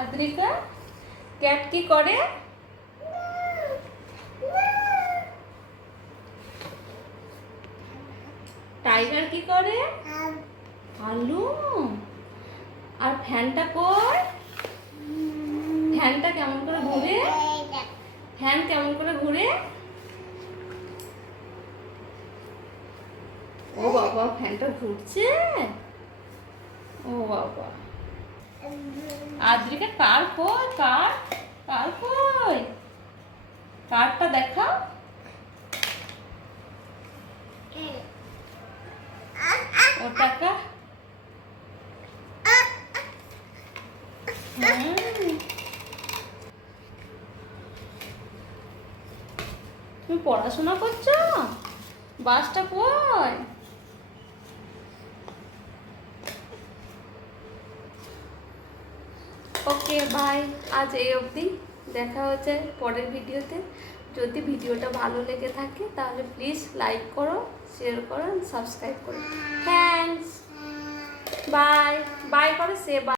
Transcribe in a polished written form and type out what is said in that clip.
Adrika cat কি করে? Tiger কি করে? আলু। আর ফ্যানটা কই? ফ্যানটা কেমন করে ঘুরে? ফ্যান কেমন করে ঘুরে? ও বাবা, ফ্যানটা ঘুরছে। ও বাবা, আদ্রিকা কার কই? কার কই? কারটা দেখাও। ও টাকা। তুমি পড়াশোনা করছো? বাসটা কই? ওকে বাই, আজ এই অবধি। দেখা হচ্ছে পরের ভিডিওতে। যদি ভিডিওটা ভালো লেগে থাকে তাহলে প্লিজ লাইক করো, শেয়ার করো, সাবস্ক্রাইব করো। থ্যাংকস। বাই বাই করে সে বাই।